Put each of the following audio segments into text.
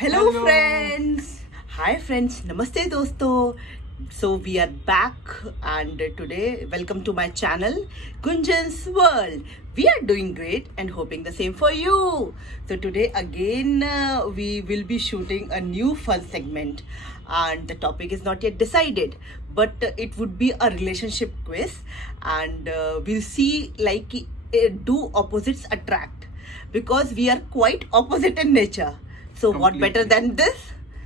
Hello Hello. friends. Hi friends. Namaste dosto. So we are back and today welcome to my channel Gunjan's World. We are doing great and hoping the same for you. So today again we will be shooting a new fun segment and the topic is not yet decided, but it would be a relationship quiz and we'll see like do opposites attract, because we are quite opposite in nature. So what better Completely. than this?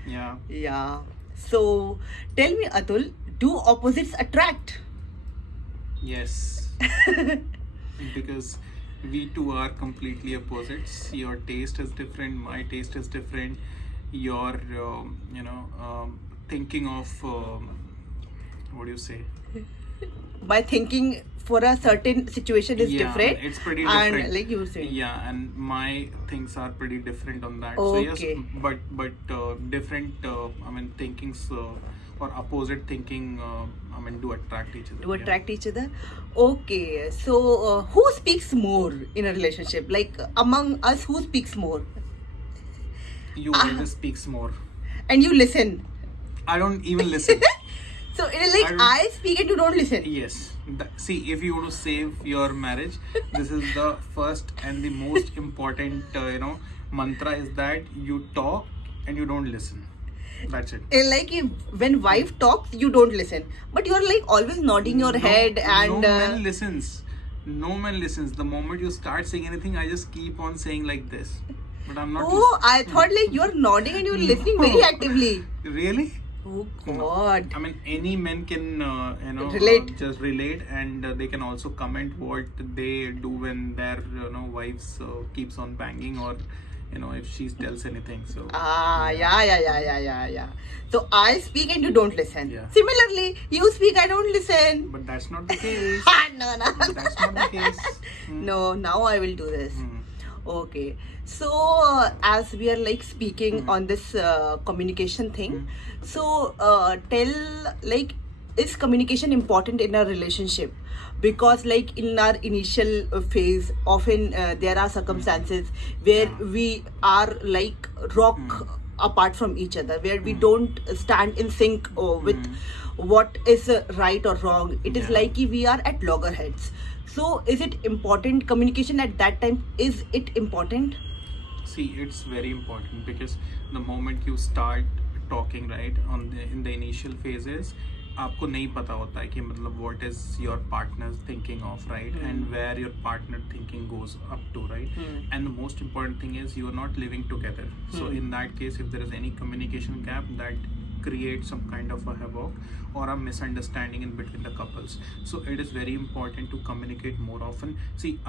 Yeah. Yeah. So tell me, Atul, do opposites attract? Yes. Because we two are completely opposites. Your taste is different. My taste is different. Your, thinking of what do you say? By thinking for a certain situation is Yeah, different, it's pretty and different. like you say, Yeah, and my things are pretty different on that. So yes, okay, but different. Thinkings or opposite thinking. Do attract each other. do Yeah. attract each other. Okay, so who speaks more in a relationship? Like among us, who speaks more? You always speaks more. And you listen. I don't even listen. So it is like don't- I speak and you don't listen. Yes. See, if you want to save your marriage, this is the first and the most important, mantra is that you talk and you don't listen. That's it. Like if, when wife talks, you don't listen, but you're like always nodding your head and no man listens. No man listens. The moment you start saying anything, I just keep on saying like this. But I'm not. oh, I thought like you're nodding and you're listening very actively. Really? Oh No. God. I mean, any men can, Relate. just relate, and they can also comment what they do when their, wives keeps on banging, or, if she tells anything. So. Yeah. So I speak and you don't listen. Yeah. Similarly, you speak, I don't listen. But that's not the case. No. That's not the case. No, now I will do this. Okay. So as we are like speaking on this communication thing, so tell like, is communication important in a relationship? Because like in our initial phase, often there are circumstances where we are like rock apart from each other, where we don't stand in sync with what is right or wrong. It is like we are at loggerheads. So is it important, communication at that time, is it important? See, it's very important, because the moment you start talking, right, in the initial phases, आपको नहीं पता होता है कि मतलब what is your partner's thinking of, right, and where your partner thinking goes up to, right, and the most important thing is you are not living together. So in that case, if there is any communication gap, that create some kind of a havoc or a misunderstanding in between the couples. So it is very important to communicate more often. See,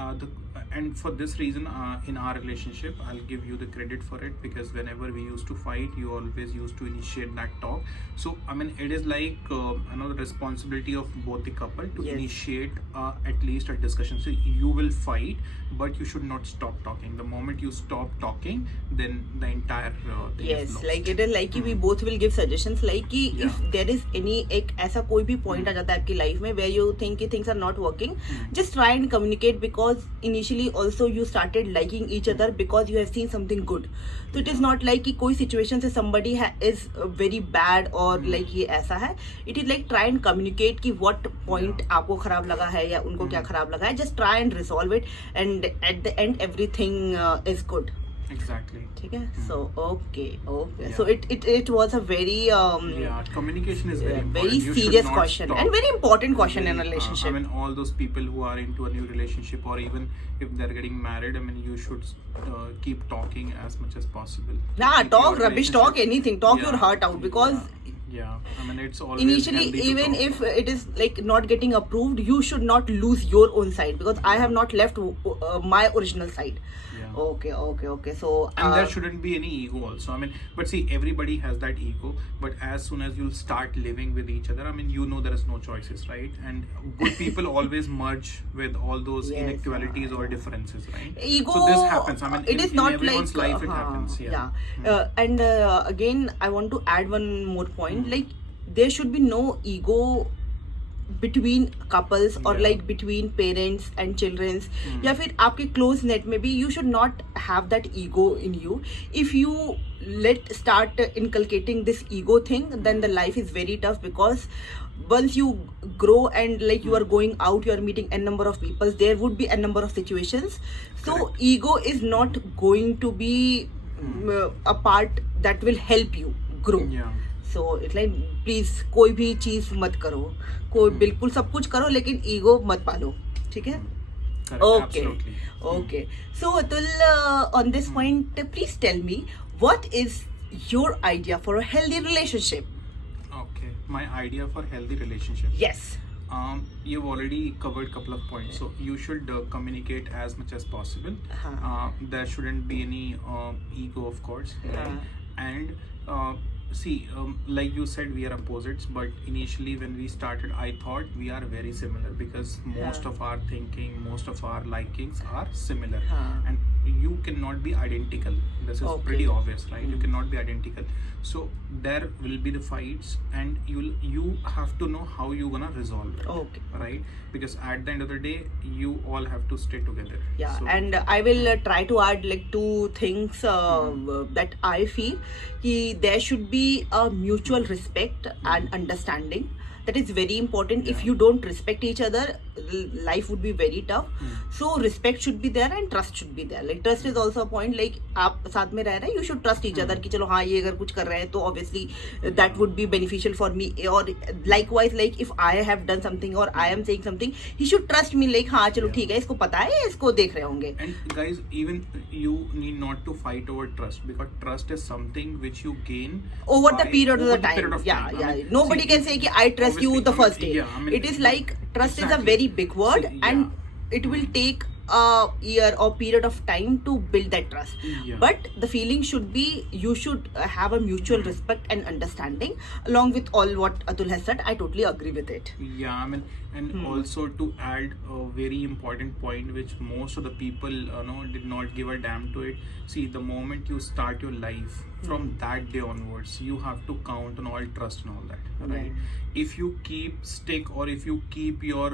and for this reason, in our relationship, I'll give you the credit for it, because whenever we used to fight, you always used to initiate that talk. So it is like the responsibility of both the couple to initiate at least a discussion. So you will fight, but you should not stop talking. The moment you stop talking, then the entire thing is lost. Like it is like we both will give suggestions, like if there is any एक ऐसा कोई भी point आ जाता है आपकी life में where you think things are not working, just try and communicate, because initially also you started liking each other because you have seen something good. So it is not like कि कोई situation से somebody is very bad or like ये ऐसा है. It is like try and communicate कि what point आपको खराब लगा है या उनको क्या खराब लगा है. Just try and resolve it, and at the end everything is good. Exactly. ठीक है. So okay. So it was a very communication is very important. very You should serious not question stop. and very important question in a relationship. All those people who are into a new relationship, or even if they're getting married, you should keep talking as much as possible. Nah, Keep talk your rubbish, talk relationship- anything, talk your Yeah, heart out, because yeah. It's always initially healthy to even talk. if it is like not getting approved, you should not lose your own side, because I have not left my original side. Yeah. Okay. So and there shouldn't be any ego also. But see, everybody has that ego, but as soon as you'll start living with each other, there is no choices, right? And good people always merge with all those inequalities or differences, right? Ego, so this happens. It is not in everyone's like life it happens. And again I want to add one more point, like there should be no ego between couples or Yeah. like between parents and children's, या फिर आपके close net में भी, you should not have that ego in you. If you start inculcating this ego thing, then the life is very tough, because once you grow and like you are going out, you are meeting n number of people, there would be n number of situations. So Correct. ego is not going to be a part that will help you grow. Yeah. So it's like, please कोई भी चीज मत करो, कोई बिल्कुल सब कुछ करो लेकिन ईगो मत पालो, ठीक है? Correct. Okay, Absolutely. okay. So Atul, on this point, please tell me, what is your idea for a healthy relationship? Okay. My idea for healthy relationship. Yes. You've already covered a couple of points. So you should communicate as much as possible. There shouldn't be any ego, of course. Right? And see, like you said, we are opposites. But initially, when we started, I thought we are very similar, because most of our thinking, most of our likings are similar. And you cannot be identical. This is pretty obvious, right? You cannot be identical. So there will be the fights, and you have to know how you're gonna resolve it. Okay. Right? Because at the end of the day, you all have to stay together. Yeah, So, and I will try to add like two things that I feel कि there should be a mutual respect and understanding. That is very important. If you don't respect each other, life would be very tough. So respect should be there and trust should be there. Like trust is also a point. Like आप साथ में रह रहे हैं, you should trust each other कि चलो हाँ ये अगर कुछ कर रहे हैं तो obviously that would be beneficial for me. Or likewise, like if I have done something or I am saying something, he should trust me. Like हाँ चलो ठीक है, इसको पता है, इसको देख रहे होंगे. And guys, even you need not to fight over trust, because trust is something which you gain over the by- period of over the time. period of Yeah, time. yeah. I mean, Nobody see, can say कि I trust you the first day. yeah, I mean, It is like trust is a exactly. very big word, See, and it will take a year or period of time to build that trust. Yeah. But the feeling should be, you should have a mutual respect and understanding along with all what Atul has said. I totally agree with it. Yeah, I mean, and also to add a very important point, which most of the people did not give a damn to it. See, the moment you start your life, from that day onwards, you have to count on all trust and all that, right? If you keep stick, or if you keep your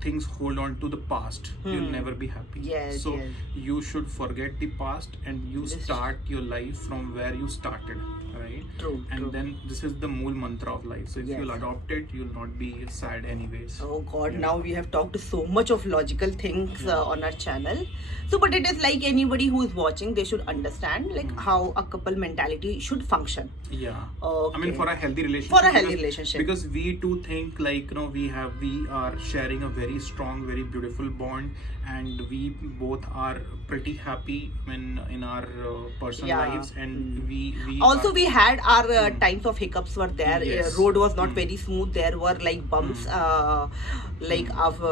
things hold on to the past, you'll never be happy. Yes, So yes. you should forget the past, and you start your life from where you started, right? True, And true. then this is the mool mantra of life. So if Yes. you'll adopt it, you'll not be sad anyways. Oh God, Yeah. now we have talked so much of logical things on our channel. So, but it is like anybody who is watching, they should understand like how a couple mentality should function. Yeah. Okay. I mean, for a healthy relationship. For a healthy because- relationship. Because we too think like we are sharing a very strong, very beautiful bond, and we both are pretty happy in our personal Yeah. lives, and we Also, we had our times of hiccups were there. Yes. Road was not very smooth. There were like bumps, like of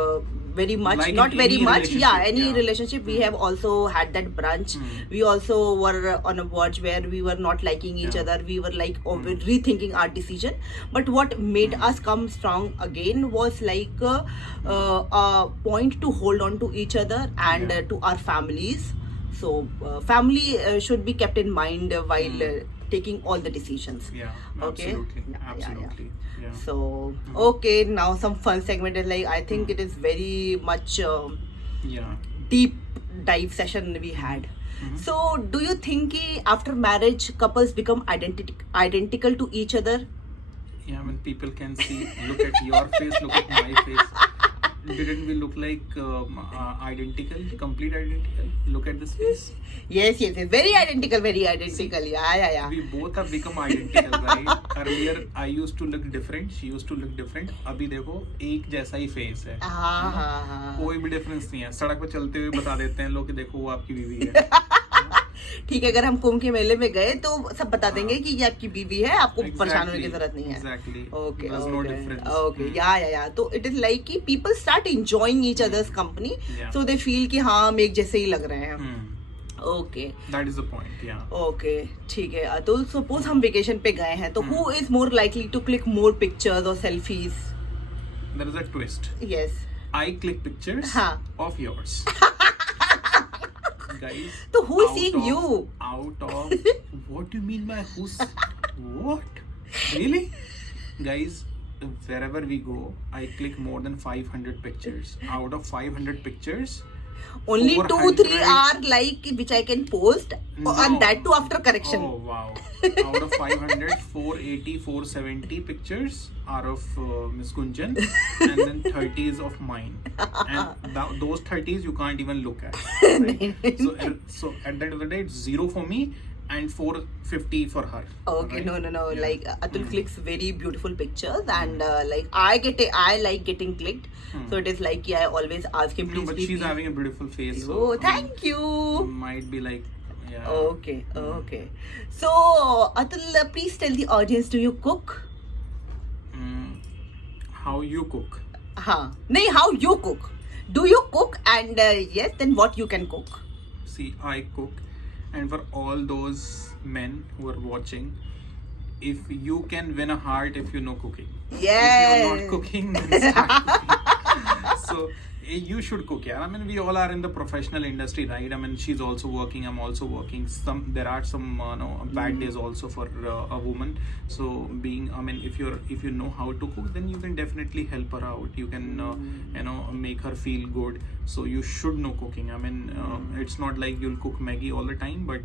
very much, Like in not very any much. Yeah, relationship, any yeah. relationship. We have also had that brunch. We also were on a verge where we were not liking each other. We were like rethinking our decision. But what made us come strong again was like a point to hold on to each other and to our families. So family should be kept in mind while taking all the decisions. Yeah. Okay. Absolutely. Yeah, yeah, yeah. Absolutely. Yeah. So okay, now some fun segment is like, I think it is very much Yeah. deep dive session we had. So do you think कि after marriage couples become identical to each other? Yeah, when people can see, look at your face, look at my face. Didn't we look like identical, complete identical? Look at this face. Yes, yes, yes. Very identical. Yeah. We both have become identical, right? Earlier, I used to look different. She used to look different. अभी देखो एक जैसा ही face है. हाँ. कोई भी difference नहीं है. सड़क पे चलते हुए बता देते हैं लोग कि देखो वो आपकी बीवी है. ठीक है, अगर हम कुंभ के मेले में गए तो सब बता देंगे कि ये आपकी बीवी है, आपको परेशान होने की जरूरत नहीं है. Exactly. Okay, There's no difference. Okay, yeah. तो it is like कि people start enjoying each other's company, so they feel कि हाँ हम एक जैसे ही लग रहे हैं. Okay. That is the point. Yeah. Okay, ठीक है. अतुल, suppose हम vacation पे गए हैं, तो who is more likely to click more pictures or selfies? There is a twist. Yes. I click pictures हाँ. of yours. Guys. तो who is out seeing of- you? Out of what do you mean by who's what? Really? Guys, wherever we go, I click more than 500 pictures. Out of 500 pictures, only 2-3 400 are like which I can post, and that too after correction. Oh wow. Out of 500, 480, 470 pictures are of Miss Gunjan, and then 30 is of mine. And those 30s you can't even look at. Right? So at the end of the day, it's 0 for me and 450 for her. Okay, right? no. Yeah. Like Atul clicks very beautiful pictures, and like I like getting clicked. So it is like I always ask him, No, please. but please, she's please. having a beautiful face. Oh, So, thank you. might be like, yeah. Okay. So Atul, please tell the audience, do you cook? How you cook? Nahi, how you cook? Do you cook? And yes, then what you can cook? See, I cook, and for all those men who are watching, if you can win a heart if you know cooking. Yes. If you're not cooking, then start cooking. So you should cook, yeah. I mean, we all are in the professional industry, right? I mean, she's also working, I'm also working. There are some bad days also for a woman. So if you know how to cook, then you can definitely help her out. You can make her feel good. So you should know cooking. I mean, it's not like you'll cook Maggie all the time, but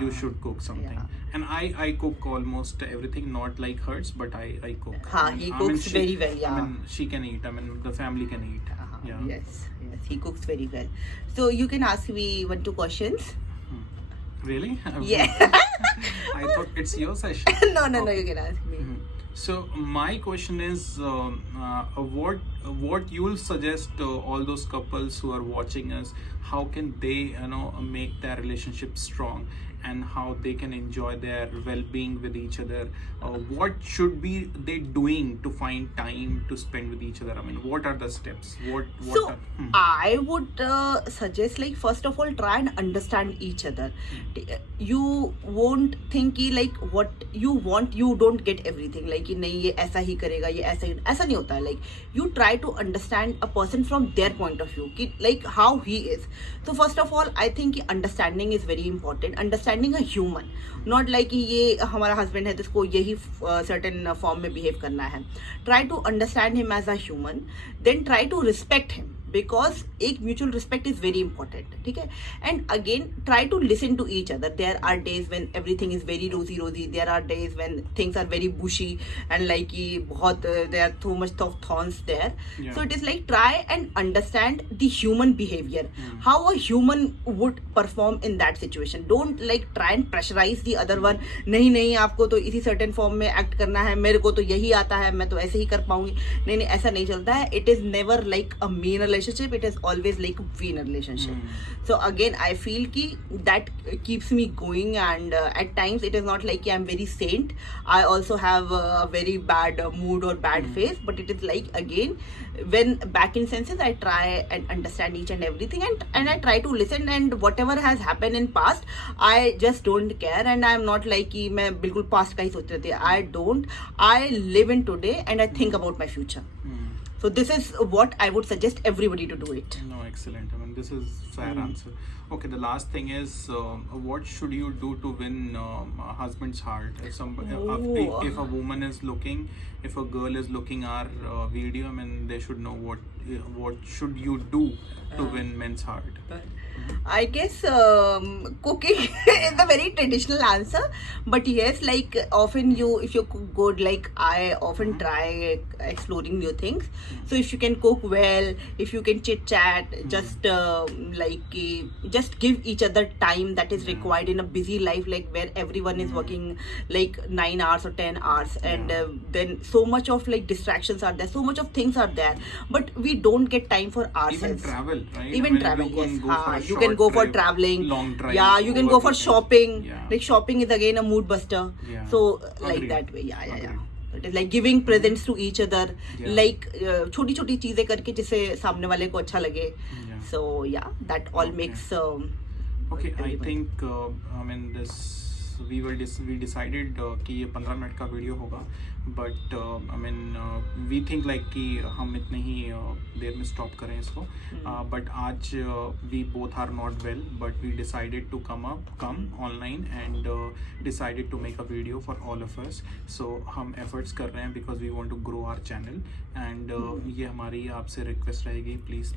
you should cook something. Yeah. And I cook almost everything, not like hers, but I cook. He cooks very well, yeah. I mean, she can eat. I mean, the family can eat. Yeah. Yes, he cooks very well. So you can ask me 1-2 questions. Really? Yeah. I thought it's your session. No, you can ask me. So my question is, what you will suggest all those couples who are watching us? How can they make their relationship strong, and how they can enjoy their well-being with each other? What should be they doing to find time to spend with each other? I mean, what are the steps? I would suggest, like, first of all, try and understand each other. You won't think कि like what you want, you don't get everything. Like कि नहीं ये ऐसा ही करेगा, ये ऐसा नहीं होता है. Like you try to understand a person from their point of view, कि like how he is. So first of all, I think understanding is very important. Understanding a human, not like कि ये हमारा husband है तो इसको यही certain form में behave करना है. Try to understand him as a human, then try to respect him, because एक mutual respect is very important. ठीक है? And again, try to listen to each other. There are days when everything is very rosy. There are days when things are very bushy and like कि बहुत there are too much of thorns there. Yeah. So it is like try and understand the human behavior, how a human would perform in that situation. Don't like try and pressurize the other one. नहीं आपको तो इसी certain form में act करना है, मेरे को तो यही आता है, मैं तो ऐसे ही कर पाऊंगी. नहीं ऐसा नहीं चलता है. It is never like a mean relationship. It is always like a win relationship. So again, I feel ki that keeps me going, and at times it is not like I'm very saint. I also have a very bad mood or bad phase, but it is like, again, when back in senses, I try and understand each and everything, and I try to listen, and whatever has happened in past, I just don't care, and I'm not like कि मैं बिल्कुल past का ही सोच रही थी. I don't. I live in today, and I think about my future. So this is what I would suggest everybody to do it. No, excellent. I mean, this is fair answer. Okay, the last thing is, what should you do to win a husband's heart? If a woman is looking, if a girl is looking our video, I mean, they should know what should you do to win men's heart. I guess cooking is a very traditional answer, but yes, like often if you cook good, like I often try exploring new things. So if you can cook well, if you can chit chat, just just give each other time that is required in a busy life, like where everyone is working like 9 hours or 10 hours, and then so much of like distractions are there, so much of things are there, but we don't get time for ourselves. Even travel, right? Even travel, yes. You can go for traveling. Long drive. Yeah, you can go for shopping. Yeah. Like shopping is again a mood buster. Yeah. So like Agreed. that way. Yeah. It is like giving presents to each other. Yeah. Like छोटी-छोटी चीजें करके जिससे सामने वाले को अच्छा लगे. Yeah. So yeah, that all makes. Okay, I think this we decided कि ये 15 मिनट का वीडियो होगा, but I mean we think like कि हम इतने ही देर में स्टॉप करें इसको, बट आज we both are not well, but we decided to come online and decided to make a video for all of us. So हम efforts कर रहे हैं because we want to grow our channel, and ये हमारी आपसे request रहेगी, please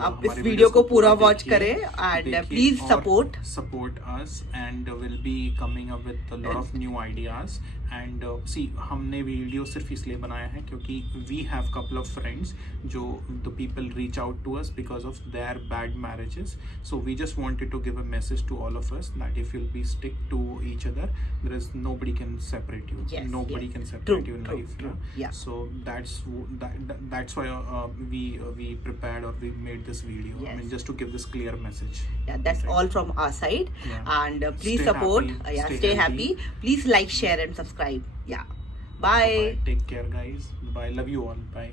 आप इस वीडियो को पूरा वॉच करें and please support us, and will be coming up with a lot of new ideas. And see हमने वीडियो सिर्फ इसलिए बनाया है क्योंकि we have couple of friends जो the people reach out to us because of their bad marriages. So we just wanted to give a message to all of us that if you'll be stick to each other, there is nobody can separate you. Nobody can separate you in life. Yeah. So that's why we prepared or we made this video. I mean, just to give this clear message. Yeah, that's all from our side. And please Stay support. happy, Stay happy. Please like, share and subscribe. Yeah. Bye. Take care, guys. Bye. Love you all. Bye.